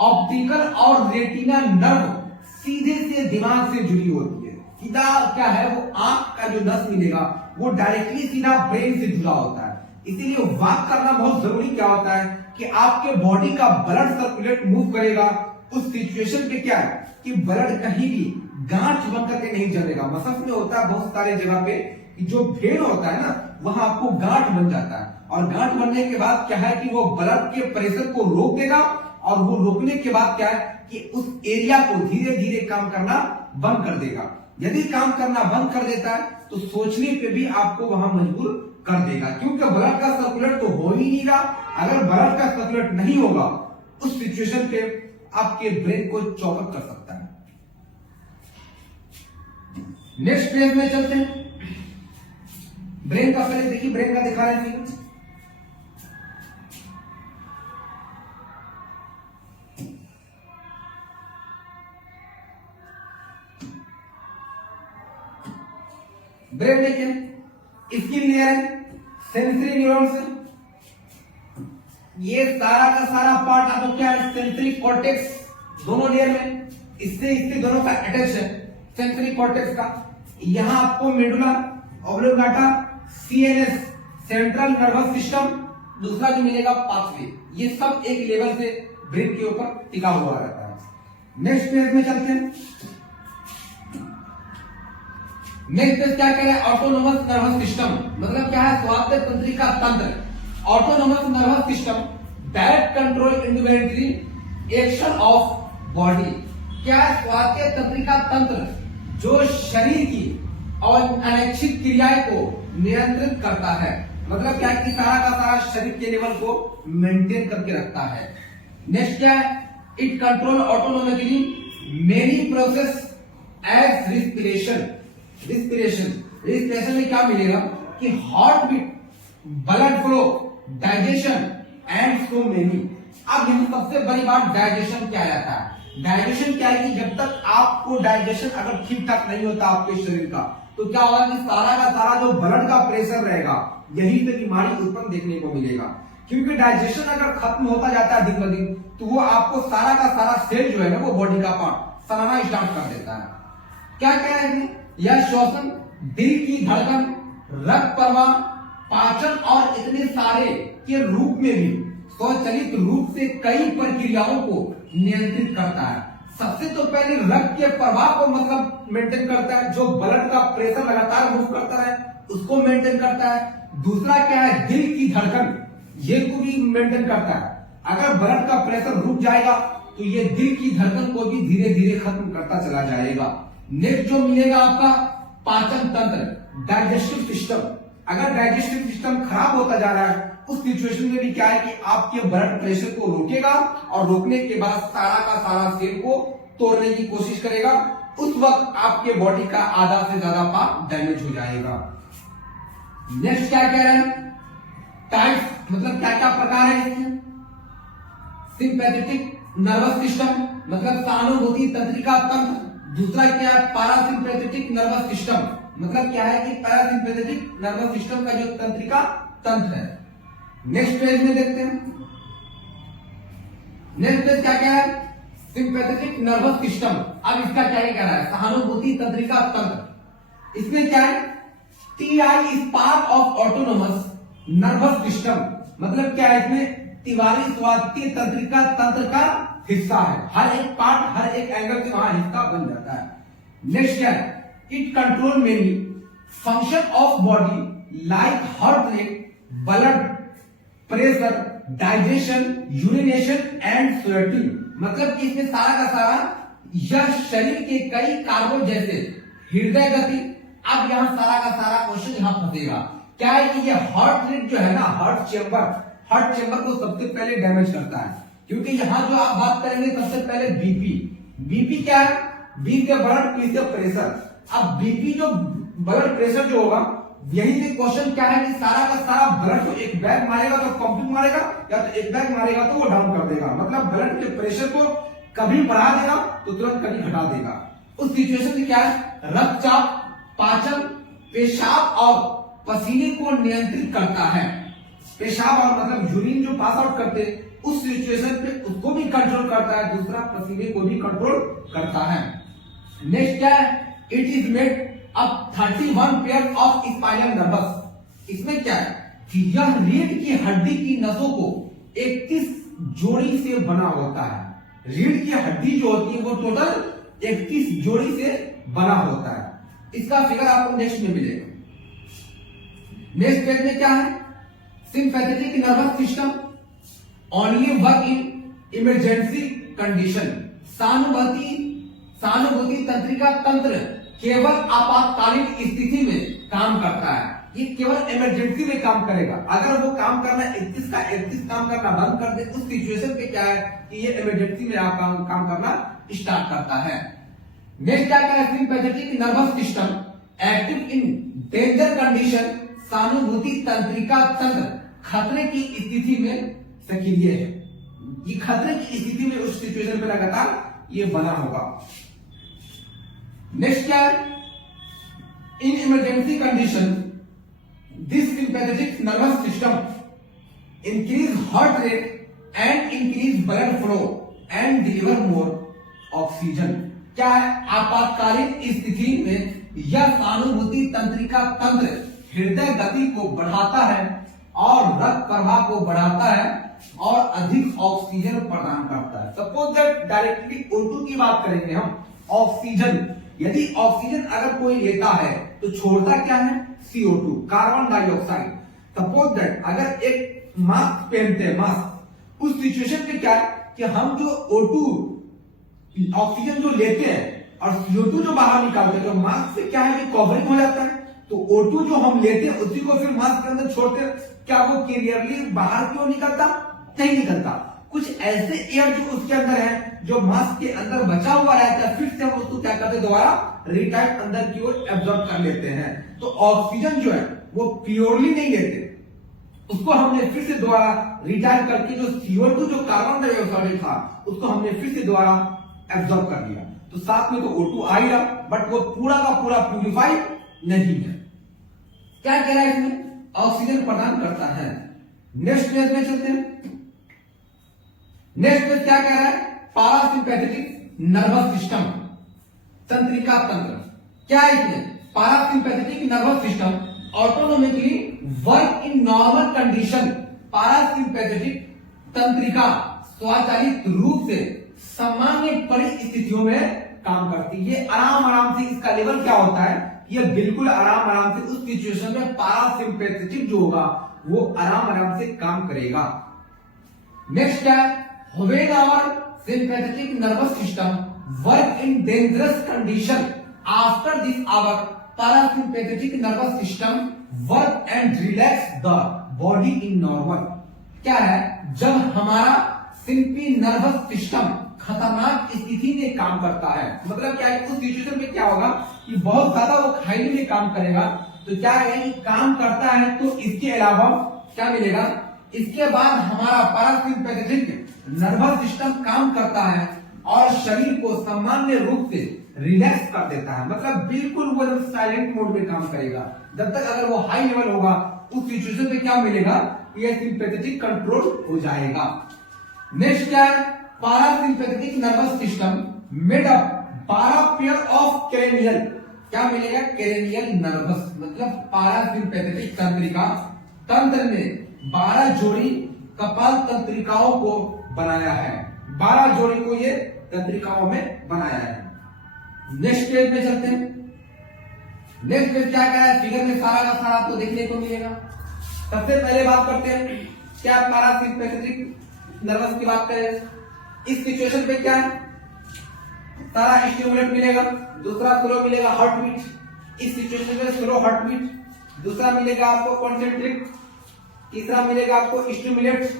ऑप्टिकल और रेटिना नर्व सीधे से दिमाग से जुड़ी होती है। सीधा क्या है, वो आंख का जो नस मिलेगा वो डायरेक्टली सीधा ब्रेन से जुड़ा होता है। इसीलिए वॉक करना बहुत जरूरी क्या होता है कि आपके बॉडी का ब्लड सर्कुलेट मूव करेगा। उस सिचुएशन पे क्या है कि ब्लड कहीं भी गांठ बन करके नहीं जमेगा। मसल्स में होता है बहुत सारे जगह पे जो भेड़ होता है ना वहां आपको गांठ बन जाता है और गांठ बनने के बाद क्या है कि वो ब्लड के प्रेशर को रोक देगा और वो रोकने के बाद क्या है कि उस एरिया को धीरे धीरे काम करना बंद कर देगा। यदि काम करना बंद कर देता है तो सोचने पे भी आपको वहां मजबूर कर देगा, क्योंकि ब्लड का सर्कुलेट तो हो ही नहीं रहा। अगर ब्लड का सर्कुलेट नहीं होगा उस सिचुएशन पे आपके ब्रेन को चौपट कर सकता है। नेक्स्ट पेज में चलते हैं। ब्रेन का पहले देखिए, ब्रेन का दिखा रहे हैं। ब्रेन देखिए, इसकी लेयर है सेंसरी न्यूरॉन्स है। ये सारा का सारा पार्ट आपको क्या है, सेंसरी कॉर्टेक्स दोनों लेयर में, इससे दोनों का अटैच है सेंसरी कॉर्टेक्स का। यहां आपको medulla oblongata, CNS central nervous system, दूसरा जो मिलेगा पाथवे, ये सब एक लेवल से ब्रेन के ऊपर टिका हुआ रहता है। नेक्स्ट पेज में चलते हैं। नेक्स्ट पेज क्या कह रहा है, ऑटोनोमस नर्वस सिस्टम, मतलब क्या है, स्वास्थ्य तंत्रिका तंत्र। Autonomous nervous system direct control individually action of body. क्या है, स्वास्थ्य तंत्रिका तंत्र जो शरीर की और अनैच्छिक क्रियाएं को नियंत्रित करता है। मतलब क्या है कि सारा का सारा शरीर के लेवल को मेंटेन करके रखता है। नेक्स्ट क्या है, it control autonomically many process as respiration. Respiration में क्या मिलेगा कि heart beat, blood flow, digestion and so many. अब यहां सबसे बड़ी बात डाइजेशन क्या आता है। डाइजेशन क्या है कि जब तक आपको डाइजेशन अगर ठीक ठाक नहीं होता आपके शरीर का, तो क्या होगा कि सारा का सारा जो ब्लड का प्रेशर रहेगा, यही से बीमारी उत्पन्न देखने को मिलेगा। क्योंकि डाइजेशन अगर खत्म होता जाता है दिन ब दिन, तो वो आपको सारा का सारा सेल जो है ना, वो बॉडी का पार्ट सड़ना स्टार्ट कर देता है। क्या क्या है, यह श्वसन, दिल की धड़कन, रक्त प्रवाह, पाचन और इतने सारे के रूप में भी स्वचालित रूप से कई प्रक्रियाओं को नियंत्रित करता है। सबसे तो पहले रक्त के प्रवाह को मतलब मेंटेन करता है, जो ब्लड का प्रेशर लगातार मूव करता है उसको मेंटेन करता है। दूसरा क्या है, दिल की धड़कन, ये को भी मेंटेन करता है। अगर ब्लड का प्रेशर रुक जाएगा तो ये दिल की धड़कन को भी धीरे धीरे खत्म करता चला जाएगा। नेक्स्ट जो मिलेगा आपका पाचन तंत्र, डाइजेस्टिव सिस्टम। अगर डाइजेस्टिव सिस्टम खराब होता जा रहा है, उस सिचुएशन में भी क्या है कि आपके ब्लड प्रेशर को रोकेगा और रोकने के बाद सारा का सारा सेल को तोड़ने की कोशिश करेगा। उस वक्त आपके बॉडी का आधा से ज्यादा पार्ट डैमेज हो जाएगा। नेक्स्ट क्या कह रहे हैं, टाइप्स, मतलब क्या क्या प्रकार है इसमें। सिंपैथेटिक नर्वस सिस्टम, मतलब सहानुभूति तंत्रिका तंत्र। दूसरा क्या है, पैरासिम्पैथेटिक नर्वस सिस्टम, मतलब क्या है कि पैरासिम्पैथेटिक नर्वस सिस्टम का जो तंत्रिका तंत्र है। नेक्स्ट पेज में देखते हैं। नेक्स्ट पेज क्या क्या है, सिंपैथेटिक नर्वस सिस्टम। अब इसका क्या कह रहा है, सहानुभूति तंत्रिका तंत्र। इसमें क्या है, TI is part of autonomous nervous system, मतलब क्या है, इसमें तिवारी स्वास्थ्य तंत्रिका तंत्र का हिस्सा है। हर एक पार्ट, हर एक एंगल से वहां हिस्सा बन जाता है। नेक्स्ट क्या है, it control many function of body like heart rate, blood pressure, digestion, urination and sweating. मतलब कि इसमें सारा का सारा यह शरीर के कई कार्यों जैसे हृदय गति। अब यहां सारा का सारा क्वेश्चन यहां फंसेगा, क्या है कि ये हार्ट रेट जो है ना, हार्ट चेंबर को सबसे पहले डैमेज करता है। क्योंकि यहां जो आप बात करेंगे सबसे पहले बीपी क्या है, बी के ब्लड, पी से प्रेशर। अब बीपी जो ब्लड प्रेशर जो होगा, यही से क्वेश्चन क्या है कि सारा का सारा ब्लड को एक बैग मारेगा तो पंपिंग मारेगा, या तो एक बैग मारेगा तो वो डाउन कर देगा। मतलब ब्लड के प्रेशर को कभी बढ़ा देगा तो तुरंत कभी घटा देगा। उस सिचुएशन में क्या है, रक्तचाप, पाचन, पेशाब और पसीने को नियंत्रित करता है। पेशाब और मतलब यूरिन जो पास आउट करते, उस सिचुएशन पे उसको भी कंट्रोल करता है। दूसरा पसीने को भी कंट्रोल करता है। नेक्स्ट क्या है, इट इज मेड अब 31 पेयर ऑफ स्पाइनल नर्वस। इसमें क्या है कि यह रीढ़ की हड्डी की नसों को 31 जोड़ी से बना होता है। रीढ़ की हड्डी जो होती है वो टोटल 31 जोड़ी से बना होता है। इसका फिगर आपको नेक्स्ट में मिलेगा। नेक्स्ट पेज में क्या है, sympathetic nervous system only work in emergency condition. सहानुभूति तंत्रिका तंत्र केवल आपातकालीन स्थिति में काम करता है। ये केवल इमरजेंसी में काम करेगा। अगर वो काम करना 31 का 31 काम करना बंद कर दे, उस सिचुएशन पे क्या है कि ये इमरजेंसी में आप काम करना स्टार्ट करता है। नेक्स्ट क्या कह रहा है, sympathetic nervous system active in danger condition, सहानुभूति तंत्रिका तंत्र खतरे की स्थिति में सक्रिय है। ये खतरे की स्थिति में उस सिचुएशन पे लगातार ये बना होगा। नेक्स्ट क्या है, in emergency condition this sympathetic nervous system increase heart rate and increase blood flow and deliver more oxygen. क्या है, आपातकालीन स्थिति में यह सहानुभूति तंत्रिका तंत्र हृदय गति को बढ़ाता है और रक्त प्रवाह को बढ़ाता है और अधिक ऑक्सीजन प्रदान करता है। सपोज दैट डायरेक्टली O2 की बात करेंगे हम, ऑक्सीजन, यदि ऑक्सीजन अगर कोई लेता है तो छोड़ता क्या है, CO2 carbon dioxide. Suppose that अगर एक मास्क पहनते हैं, मास्क, उस सिचुएशन पे क्या है कि हम जो O2 ऑक्सीजन जो लेते हैं और CO2 जो बाहर निकालते हैं, तो मास्क से क्या है कि कवरिंग हो जाता है, तो O2 जो हम लेते हैं उसी को फिर मास्क के अंदर छोड़ते हैं, क्या वो क्लियरली बाहर क्यों निकलता, नहीं निकलता। कुछ ऐसे एयर जो उसके अंदर है जो मास्क के अंदर बचा हुआ रहता है, फिर से हम उसको क्या करते हैं, दोबारा रिटाइट अंदर की ओर एब्जॉर्ब कर लेते हैं। तो ऑक्सीजन जो है वो प्योरली नहीं लेते, उसको हमने फिर से दोबारा रिटाइट करके जो CO2 जो कार्बन डाइऑक्साइड था उसको हमने फिर से दोबारा एब्जॉर्ब कर लिया। तो साथ में तो O2 आ ही रहा, बट वो पूरा का पूरा प्यूरिफाई नहीं है। क्या कह रहा है इसमें, ऑक्सीजन प्रदान करता है। नेक्स्ट पेज में चलते हैं। नेक्स्ट पेज क्या कह रहा है, पारासिम्पैथेटिक नर्वस सिस्टम तंत्रिका तंत्र। क्या है इसमें, parasympathetic nervous system autonomically work in normal condition. Parasympathetic तंत्रिका स्वचालित रूप से सामान्य परिस्थितियों में काम करती है। ये आराम से, इसका लेवल क्या होता है, ये बिल्कुल आराम से उस सिचुएशन में पारासिम्पैथेटिक जो होगा वो आराम से काम करेगा। नेक्स्ट क्या है, when our sympathetic nervous system work in dangerous condition after this our parasympathetic nervous system work and relax the body in normal. क्या है, जब हमारा सिंपी नर्वस सिस्टम खतरनाक स्थिति में काम करता है, मतलब क्या है, उस सिचुएशन में क्या होगा कि बहुत ज्यादा वो हाईली में काम करेगा, तो क्या है कि काम करता है तो इसके अलावा क्या मिलेगा, इसके बाद हमारा पारासिम्पैथेटिक नर्वस सिस्टम काम करता है और शरीर को सामान्य रूप से रिलैक्स कर देता है, मतलब बिल्कुल वो साइलेंट मोड में काम करेगा। जब तक अगर वो हाई लेवल होगा उस सिचुएशन में क्या मिलेगा, ये सिंपैथेटिक कंट्रोल हो जाएगा। नेक्स्ट क्या है, parasympathetic nervous system made up 12 pair of cranial. क्या मिलेगा, क्रेनियल नर्वस, मतलब पारासिम्पैथेटिक तंत्रिका तंत्र ने 12 जोड़ी कपाल तंत्रिकाओं को बनाया है। 12 जोड़ी को ये तंत्रिकाओं में बनाया है। नेक्स्ट पेज में चलते हैं। नेक्स्ट पेज क्या कह रहा है, फिगर में सारा का सारा आपको देखने को मिलेगा। सबसे पहले बात करते हैं, क्या पारासिम्पैथेटिक नर्वस की बात करें, इस सिचुएशन पे क्या है, सारा स्टिमुलेट मिलेगा, दूसरा स्लो मिलेगा हार्ट बीट, इस सिचुएशन में स्लो हार्ट बीट, दूसरा मिलेगा आपको कॉन्सेंट्रिक, तीसरा मिलेगा आपको स्टिमुलेट,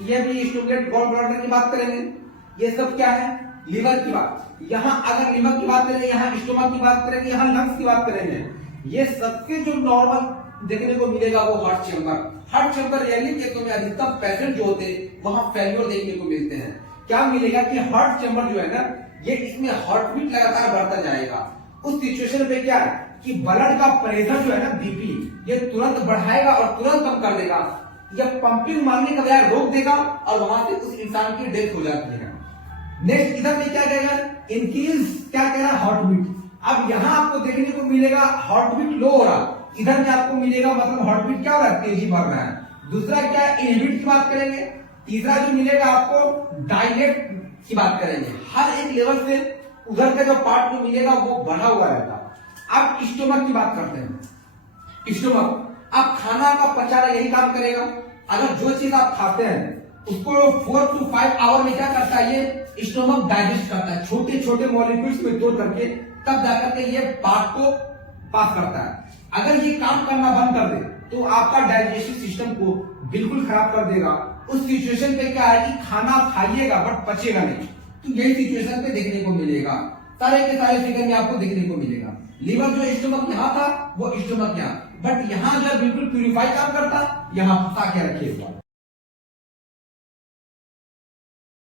ये भी स्टिमुलेट गॉल ब्लैडर की बात करेंगे। ये सब क्या है, लीवर की बात, यहाँ अगर लीवर की बात करेंगे, यहाँ स्टोमक की बात करेंगे, यहाँ लंग्स की बात करेंगे। ये सबके जो नॉर्मल देखने को मिलेगा वो heart chamber. Heart chamber rally केसों में अधिकतम पेशेंट जो होते हैं वहां फेल्योर देखने को मिलते हैं। क्या मिलेगा कि हार्ट चैम्बर जो है ना, ये इसमें हार्ट बीट लगातार बढ़ता जाएगा। उस सिचुएशन पे क्या है कि ब्लड का प्रेशर जो है ना, बीपी, ये तुरंत बढ़ाएगा और तुरंत कम कर देगा। यह पंपिंग मारने का बजाय रोक देगा और वहां से उस इंसान की डेथ हो जाती है। नेक्स्ट इधर में क्या कहेगा, इंक्रीज, क्या कह रहा है, हार्ट बीट। अब यहाँ आपको देखने को मिलेगा हार्ट बीट लो हो रहा, इधर में आपको मिलेगा मतलब हार्ट बीट क्या हो रहा है, तेजी बढ़ रहा है। दूसरा क्या है, इनहिबिट की बात करेंगे। तीसरा जो मिलेगा आपको डायलेट की बात करेंगे। हर एक लेवल से उधर का जो पार्ट जो मिलेगा वो बढ़ा हुआ रहता। अब स्टोमक की बात करते हैं। स्टोमक, अब खाना का पचाना यही काम करेगा। अगर जो चीज आप खाते हैं उसको 4 to 5 आवर में क्या करता है, ये स्टोमक डाइजेस्ट करता है, छोटे छोटे मॉलिक्यूल्स में तोड़ करके तब जाकर के ये पार्ट को पास करता है। अगर ये काम करना बंद कर दे तो आपका डाइजेस्टिव सिस्टम को बिल्कुल खराब कर देगा। उस सिचुएशन पे क्या है कि खाना खाइएगा बट पचेगा नहीं, तो यही सिचुएशन पे देखने को मिलेगा। सारे के सारे फिगर में आपको देखने को मिलेगा। लीवर जो स्टमक यहां था वो स्टमक यहां, बट यहां जो बिल्कुल प्यूरिफाई काम करता, यहां फंसा के रखे हुआ।